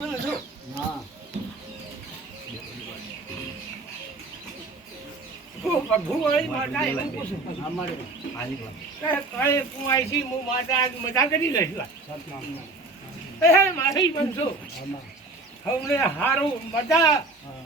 हाँ ભગવાન માતા એવું પૂછું हमारे કઈ કુવાઈસી હું માતા આજ મજા કરી લઈશ એ મારી બનશો હવે હારું મજા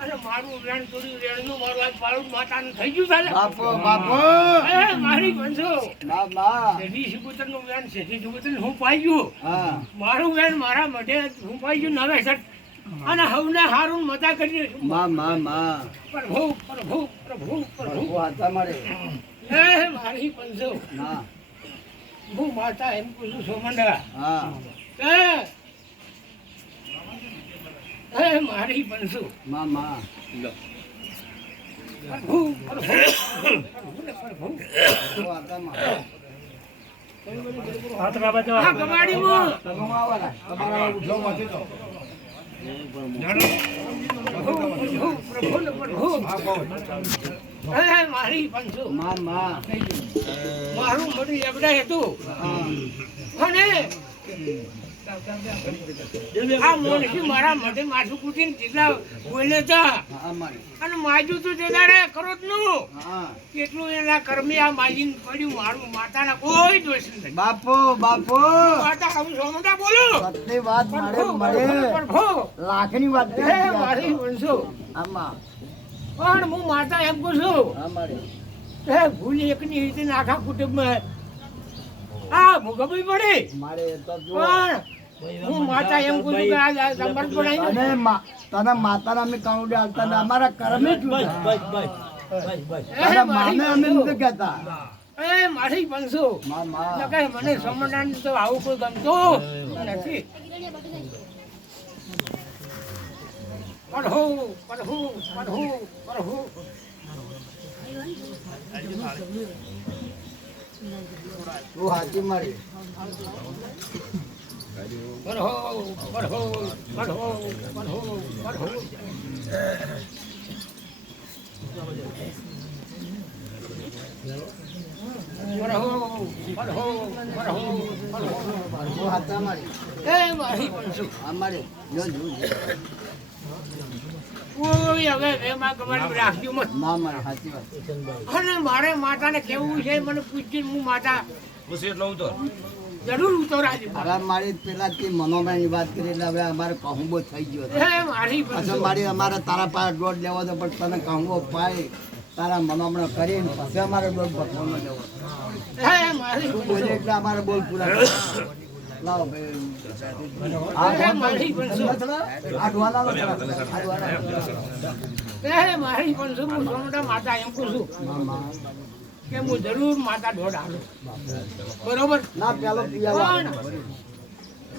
અને મારું વેણ ચોરી વેણનું મારું આજ પાડું માતાનું થઈ ગયું ચાલે बापो बापो એ મારી બનશો ना ना શેઠી સિબુતરનું વેણ શેઠી સિબુતર હું પાઈ ગયું हाँ મારું વેણ મારા મઢે હું પાઈ ગયું નવેસર અને હવને હારું મજા કરી माँ माँ माँ પ્રભુ પ્રભુ પ્રભુ પ્રભુ वो आता हमारे એ મારી પંજો ना હું માતા એમ પૂછું સોમંડા हाँ એ મારી પંજો माँ माँ પ્રભુ પ્રભુ પ્રભુ वो आता माँ આ ગવાડીમાં तगमा वाला तुम्हारा उठो मत तो પ્રભુ પ્રભુ એ મારી પંજો माँ माँ મારું મોઢું એવડા હતું हाँ અને આ મોણસી મારા મોઢે માથું કૂટીને જેટલા બોલે હતા हमारे અને માજુ તો જદારે કરો જ નું हाँ કેટલું એના કર્મે આ માજીને પડ્યું મારું માતાના કોઈ દોષ નથી बापो बापो માતા હું સોમતા બોલું सत्य बात मारे मरे પ્રભુ लाखनी बात એ મારી વંશો अम्मा પણ હું માતા એમ કહું છું हमारे એ ભૂલ એકની રીતે ને આખા કુટુંબમાં આ ભોગવવી પડે मारे तो जो પણ હું માતા એમ કહું છું કે આ સંબંધ બનાવી તને તને માતાના અમે કાઉન્ડે આલતા ને અમારા કર્મે જ તારા માને અમે નથી કહેતા એ મારી વંશો મા મા કઈ મને સમજણ તો આવું કોઈ ગમતું નથી પ્રભુ પ્રભુ પ્રભુ પ્રભુ તું હાચી મારી પ્રભુ પ્રભુ પ્રભુ પ્રભુ પ્રભુ તું હાચા મારી એ મારી વંશો અમારી જો જો કોઈ હવે એમાં કમાડી રાખ્યું મત મા મારી હાચી વાત અને મારે માતાને કેવું છે મને પૂછીને હું માતા જરૂર ઉતરાજી હવે મારી પેલા તે મનોભાઈ વાત કરી એટલે હવે અમારે કહુંબો થઈ ગયો છે. એ મારી પાછો મારી અમારે તારા પાસે દોઢ લેવો તો પણ તને કહુંબો પાય તારા મનોમણ કરીને પછી અમારે દોઢ ભગવાનનો લેવો એ મારી તું બોલે એટલે અમારે બોલ પૂરા કરો. લાવો ભાઈ આ મારી વંશો આ ઢોલા લો થોડા. આ ઢોલા લો. એ મારી પણ શું હું સોમટા માતા એમ કહું છું મા મા કે હું જરૂર માતા દોડ આલું બરોબર ના પેલો પિયા પણ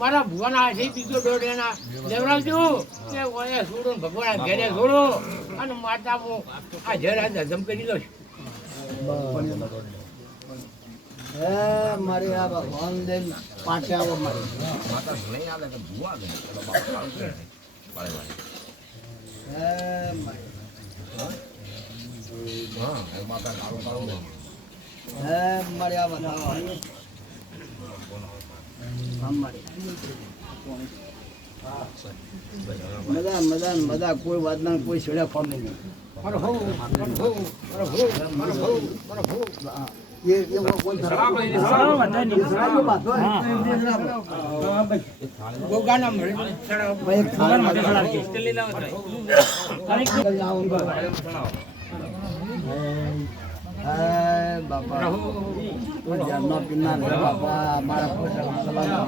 મારા ભુવાના છે બીજો દોડ એના લેવડાવજો કે ઓય છોડો ને ભગવાન ઘેરે છોડો અને માતા હું આ જરા હજમ કરી લઉં છું હે મારી આ ભગવાન દે પાટે આવો મારી હે મારી હે મારી આ બતાવો અમારી મજા મજા મજા કોઈ વાત ના કોઈ છેડા ફોન નહીં પ્રભુ પ્રભુ પ્રભુ પ્રભુ પ્રભુ ये वो कोई ગોગાના મળે भाई खाना बापा तो जन्म पिना रे बापा हमारा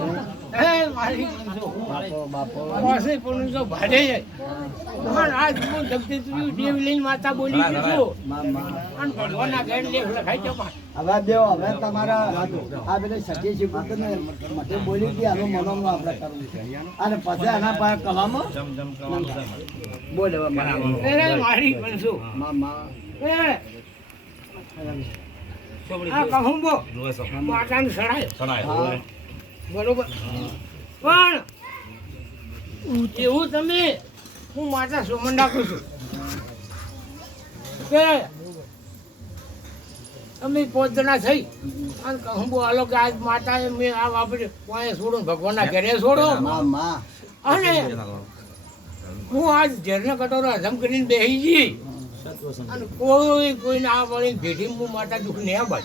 એ મારી વંશો बापो बापो પાસે પણ જો ભાડે પણ આજ હું જગદીશ્વરી દેવ લઈને માતા બોલી છું मामा અને ભગવાનના ઘેર લેખ લખાઈ જવા હવે દેવો હવે તમારા આ બધા સખી છે પુત્રને મતે બોલી કે આનો મનોનું આપણે કરવું છે અને પછી આના પાસે કલામો બોલે હવે એ મારી વંશો મામા એ આ કહુંબો માતાને સડાય બરોબર પણ એવું તમે હું માતા સોમંડા કહું છું કે અમે 5 જણા થઈ અને કહું આલો કે આજ માતાએ મેં આ વાપરી કોઈ છોડો ભગવાનના ઘરે છોડો માં અને હું આજ ઝેરનો કટોરો હજમ કરીને બેસી ગઈ અને કોઈ ના વળી ભેટી હું માતા દુઃખ ને બસ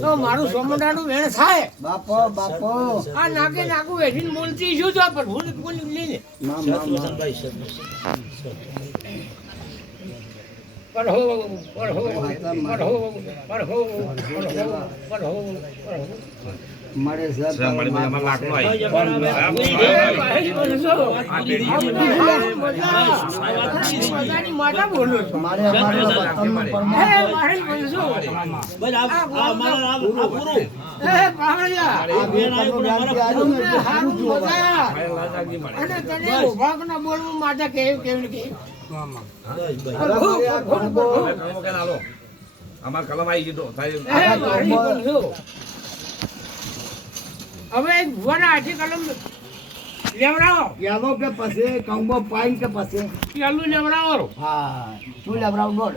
તો મારું સોમડાનું વેણ થાય બાપો બાપો આ નાકે નાકું વેઠીને બોલતી શું તો પણ હું કોઈ લઈને પરહો પરહો પરહો પરહો પરહો મળે છે માતા બોલો છો મારે અમારે વતનનું બોલવું માતા કેવું કેવું કે અમાર કલમ આવી ગયો હવે ભુવાના હાથી કલમ લેવડાવો યાદો કે પછી કંગો પાઈ કે પછી પેલું લેવડાવો હા શું લેવડાવું બોલ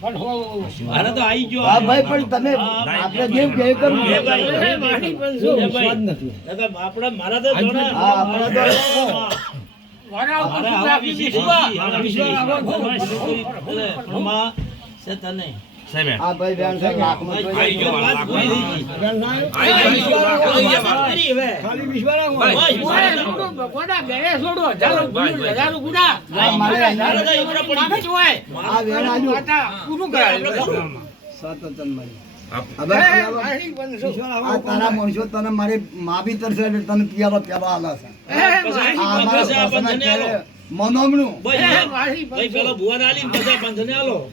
પણ હો મારે તો આવી ગયો હા ભાઈ પણ તમે આપણે જેમ કહે કરું મારી પણ શું આપણે મારા તો જોડે હા આપણે તો વારા મારે ઉપર આવા આપી વિશેષ છે તને આ ભાઈ બેન છે લાખમાં આવી ગયો વાત પૂરી થઈ ગઈ. ગોડા ઘરે છોડો હજારો ગુડા મારે મારે તો એવડો પડી માગે જ હોય આ વેણ આજુ માતા પૂરું કરાય સતતન મળી હે, હવે મારી પણ શું આ તારા મણસો તને મારી મા બી તરસે એટલે તને પિયાલો પેલો આલે છે હે, મારી આ મારા છે, આ પાસના બંધને ક્યારે આલો. મનોમણું હે, મારી ભાઈ પણ પેલો ભુવાને આલી ને બધા બંધને આલો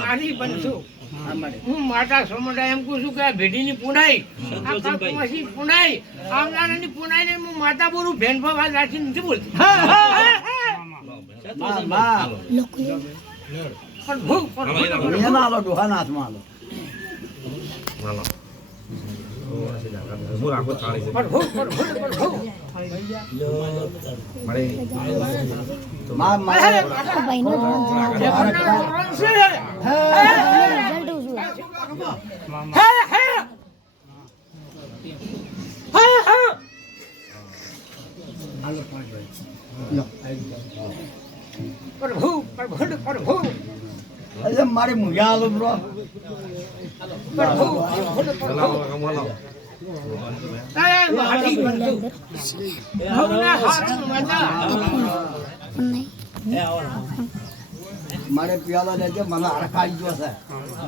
મારી પણ શું આ મળે હું માતા સોમડા એમ કહું છું કે આ ભેટીની પુનાઈ આ કાકુમાસી પુનાઈ આવનારાની પુનાઈ ને હું માતા બોલું ભેન ભાવ રાખી નથી બોલતી માં માં પણ ભૂખ પણ એના આલો ડોહાના હાથમાં આલો ભૂખ માં મારે ભાઈનો એટલે મારી મુજા આલો બ્રો મારે પિયાલો લેજે મને હરખાઈ ગયો છે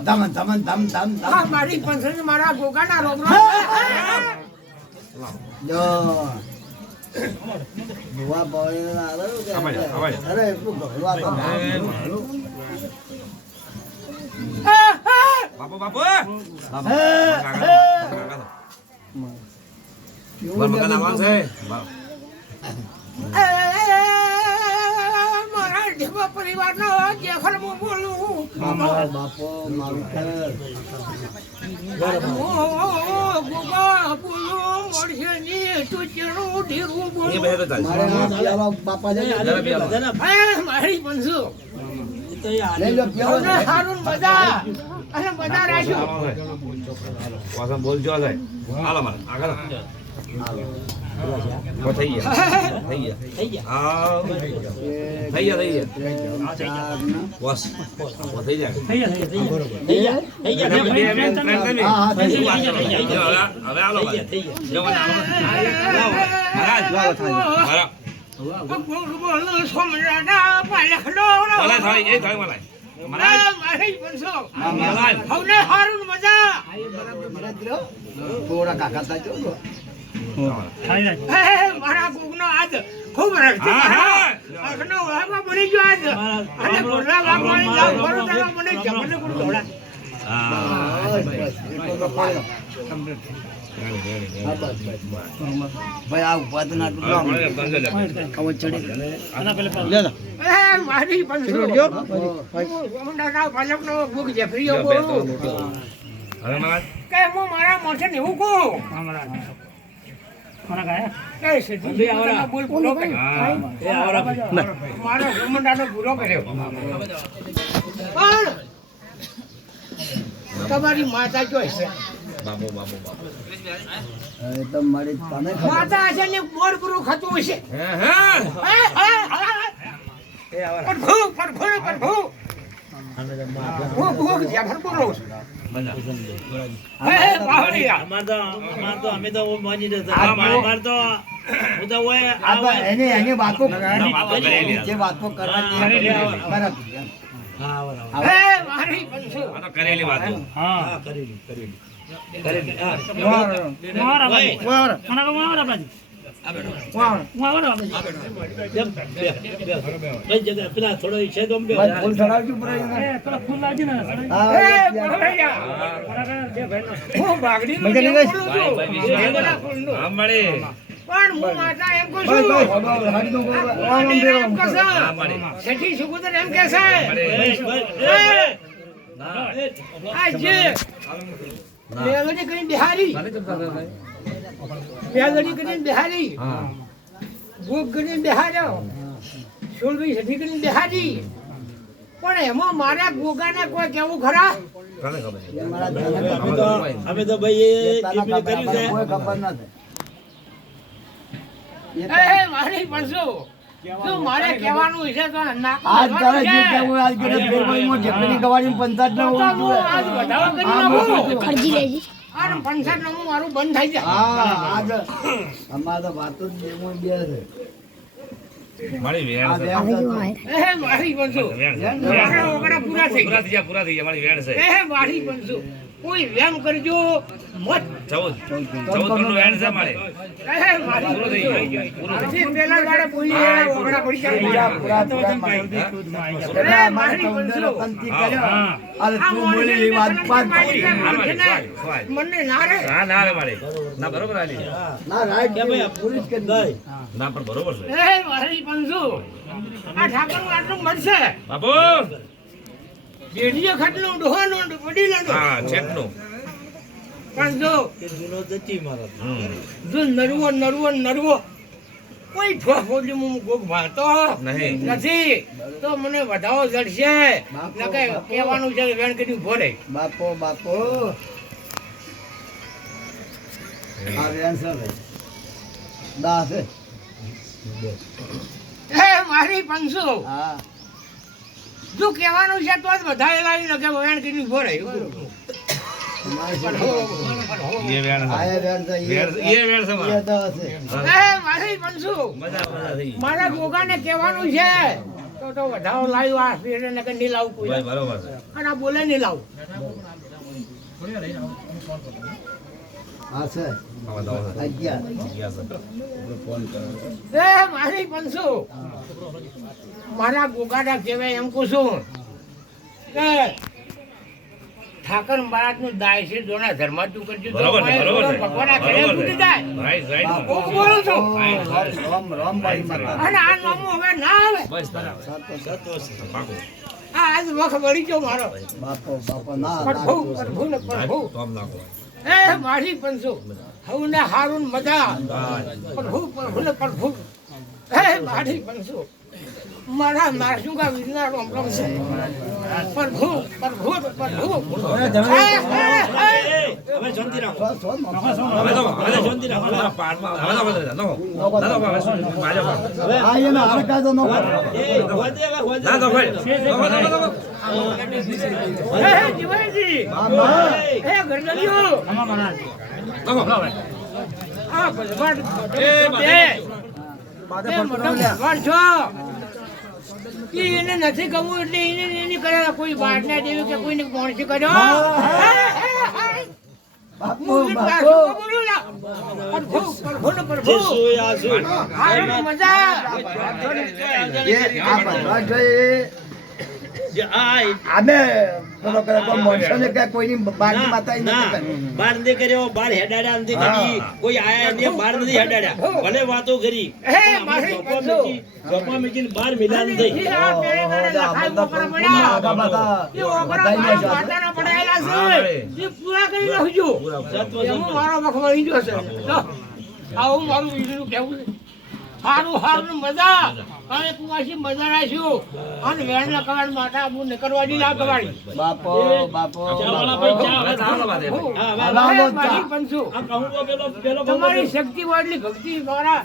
ધમ ધમ ધમ ધમ ધમ મારી પંસદ મારા ગોગાના રોબરો જો ભુવા બોલે આલો કે અરે એટલું ભગવા તો બાપુ બાપુ મારા જેવા પરિવારનો જેફર હું બોલું મારા બાપો મારું ઘર ગોગા બોલું મળશે ની તું ચેડું ઢીરું બોલું મારે આ પિયાલો બાપા જઈ મારી પંસુ લઈ લો પિયાલો સારું બધા અને બધા રાખ્યું બોલજો હાલો મારે આગળ થઈ ગયા થઈ ગયા થઈ ગયા બસ થઈ જાય હવે હાલો થોડા કાકા થાય મારા કોકનો આજ ખૂબ રખતી આખનો વાગવા બની ગયો આજ અને બોલા વાગવાની જાવ બરો તને મને જમને કોણ દોડા ભાઈ આ ઉભા તો ના મારી પણ પાલકનો ભૂખ જેફરીઓ બોલું કે હું મારા મોઢે ને એવું કહું કે સીધી બોલ પૂરો કર્યો મારો ગમંડાનો પૂરો કર્યો પણ તમારી માતા જોઈ છે બાપુ બાપુ એ તો મારી તને ખબર. માતા છે ને બોર પૂરું ખાતું હશે હે પ્રભુ પ્રભુ પ્રભુ હું ભૂખ જ્યાં બોલો છું હે બાવળિયા અમાર તો અમે તો માની રહેતા અમાર તો હું તો ઓય આ તો એની વાતો વાતો કરેલી. જે વાતો કરવાની બરાબર. હા બરાબર હે મારી પંચો આ તો કરેલી વાતો હા કરેલી હા કઈ જગ્યા પેલા થોડો છે તો બે બસ ફૂલ ચડાવજો ઉપર હે હા બાવળિયા હું બાગડીનું મજા જેમ નહીં બોલું ભાઈ, છું. ભાઈ, બીજું દેવના ફૂલનું. હા મળી પણ હું માતા એમ કહું બસ છું બસ હાડી દો આ કોને એમ કહે છે? હા મળી શેઠી સુગુદર એમ કહે છે મળી આ જે બેલડી કરીને બિહારી બેલડી કરીને બિહારી હા ભૂખ કરીને બિહાર્યો શૂળભાઈ શેઠી કરીને બિહારી પણ એમાં મારા ગોગાને કોઈ કેવું ખરા કોને ખબર છે? મારા ધને અમે તો ભાઈ એ તારા કર્યું ખબર, છે કોઈ ખબર નથી એ મારી પડશું જો મારે કહેવાનું છે તો નાક આજ તારે જે કહેવું હોય, આજ કરે ફેરવાઈમાં ઢેકણી ગવાડીને પંચાયત ના તો હું હોય. આજ વધારો કરી નાખું અને 55 નું મારું બંધ થઈ જાય હા આજ અમારે તો વાતો જ બેમાં બે છે. મળી વેણ આ છે બેન તો- એ મારી પડશું વેણ છે. મારા ઓગણા પૂરા થઈ પૂરા ગયા થઈ ગયા મારી વેણ છે એ મારી પડશું કોઈ વેમ કરજો મત 14 નું વેણ છે મારે એ મારી પૂરું થઈ ગયું પૂરું થઈ પછી પેલા દાડે બોલી ઓગણા પડી ગયા પૂરા મારી. એટલે અમારે તો ઊંધેલો પંથી કર્યો. અરે તું બોલી એ વાત પાછ પાડી. મને ના રે હા ના રે મારે ના બરોબર આલી ના રાઈટ કે ભાઈ પૂરી જ કરી ગઈ ના પણ બરોબર છે એ મારી પંસુ આ ઠાકરનું આટલું મળશે બાપુ બેડીએ ખાટલું ડોહાનું વડી લાડો હા ચેક નું પણ જો કે જૂનો જતી મારો જો નરવો કોઈ ઠોફોડી હું ગોગ ભાતો નહીં નથી તો મને વધાવો જડશે નકે કહેવાનું છે કે વેણ કરી ઉભો રહે બાપો બાપો આ બેન છે ભાઈ. દા છે એ મારી પંસુ હા જો કહેવાનું છે તો જ વધારે લાવી નકે વેણ કરી ઉભો રહે તમારે પણ શું? હો એ વેણ આ છે એ બેન છે એ વેણ છે એ મારે તો હશે. એ મારી પંસુ મજા થઈ ગઈ. મારા ગોગાને કહેવાનું છે તો વધારો લાવ્યો આ ફેરે નકે નહીં લાવું કોઈ ભાઈ બરોબર છે અને આ બોલે નહીં લાવું હા છે આ બતાવો છે. 11 ગયા છે. એ મારી પંસુ મારા ગોગાડા કહેવાય એમ કહું છું કે ઠાકર મહારાજ નું દાય છે જોના ધર્માતું કરજો તો બરોબર છે બરોબર છે ભગવાન આ ઘરે બરોબર ફૂટી છે જાય રાઈટ રાઈટ હું બોલું છું રામ રામ બાઈ માતા અને આ નામું હવે ના આવે બસ તારા પાકું આ આજ વખ વળી ગયો મારો બાપો બાપો ના પ્રભુ પ્રભુ ને પ્રભુ તો આમ નાખો એ મારી પંસુ હું ને હારું મજા પ્રભુ પ્રભુ ને પ્રભુ એ મારી પંસુ મારા માસુકા વિના રોમ રોમ છે પ્રભુ પ્રભુ પ્રભુ હવે શાંતિ રાખો બસ હો, બાપો. હવે તો શાંતિ રાખો પાડમાં હવે તો બધા નો ના તો હવે માજો આ એને હરકા તો ન કરે. એ હોદે ના તો ભાઈ એ જીવાજી હા, હા. એ ગરજલિયો આ ભગવાન એ બે એ મોટા ભગવાન છો એને નથી ગમવું એટલે એને એની કરે કોઈ બાટના દેવી કે કોઈને મોણસી કર્યો બાપો હું બાપો બોલું ના પ્રભુ પ્રભુ ને પ્રભુ જેસુ યાસુ હારું મજા એ આ બધા જોઈએ જે આય આને પેલો કરે કોઈ મનુષ્યને કે કોઈની બારની માતા નથી ના કરી. બાર નથી કર્યો બાર હેડાડ્યા નથી કરી કોઈ આયા ને બાર નથી હેડાડ્યા ભલે વાતો કરી હે મારી પંસો ચોપા મેકીને બાર મિલાન થઈ આ પેરે પેરે લખાઈ ઉપર પડ્યા આગા બધા એ ઓગરા બધાઈને છે. માતાના પડાયેલા છે એ પૂરા કરી નાખજો એમાં મારો વખ વળી ગયો છે તો આવું મારું બીજું કેવું છે હારું હારું ને મજા કાંઈ કુવાસી મજા રાખ્યું અને વેણના કવાડ માથા આબુ નીકળવા દી ના કવાડી બાપો બાપો ચાવાળા ભાઈ ચા હવે ચાલો વાત એ ભાઈ. હા, હલાવો મારી પંચો આ કહું તો પેલો તમારી શક્તિ વાળલી ભક્તિ મારા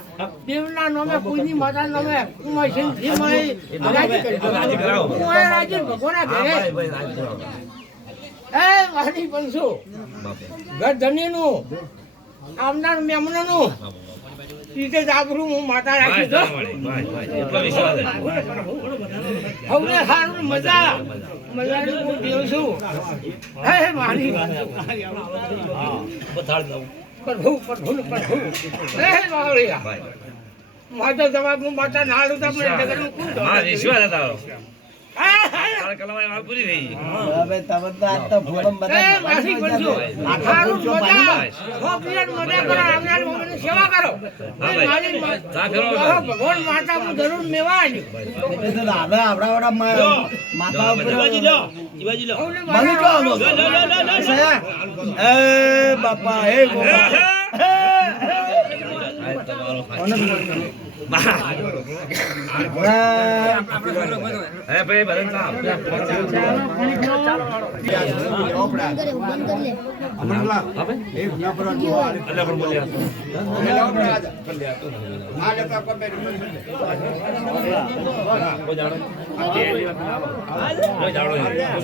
દેવના નામે કોઈની માતા નામે કુવાસી થી મળે રાજી કરી દો. રાજી કરાવો. કુવાએ રાજી ભગવાના હા, ઘરે ભાઈ, ભાઈ, રાજી કરાવો. એ મારી પંચો બાપે. ઘર ધનીનું આવનાર મહેમાનોનું રીતે જાગરું હું માતા રાખી ભાઈ, દો ભાઈ, ભાઈ, એટલો વિશ્વાસ છે. હવે સારું મજા મજાની હું દેવ છું હે મારી પથાળ દઉં પ્રભુ પ્રભુ ને પ્રભુ હે માવળિયા ભાઈ. માતા જવાબ હું માતા ના લઉં તો મને જગતનું કોણ જવાબ મારો દે? વિશ્વાસ છે તારો. હા, હા. તારા કલામાં વાત પૂરી થઈ ગઈ. હવે તમે તો આજ તો ફોરમ બધા એ માસી બનજો સારું મજા ભોગીને મજા કરો આવનાર મોમને સેવા કરો એ મારી ચા ફેરવો. ભગવાન માતા હું જરૂર મેવા આવી એ તો દાદા આપણા માતા ઉપર શિવાજી લો શિવાજી લો સૌને મને મારા તો આવો લો, લો, લો, લો, લો. એ બાપા એ ગોપા આ તમારો કોને હે ભાઈ ભરત સાહેબ. અલ્યા પણ બોલ્યા. કોઈ જાણો? કોઈ જાણો નહીં.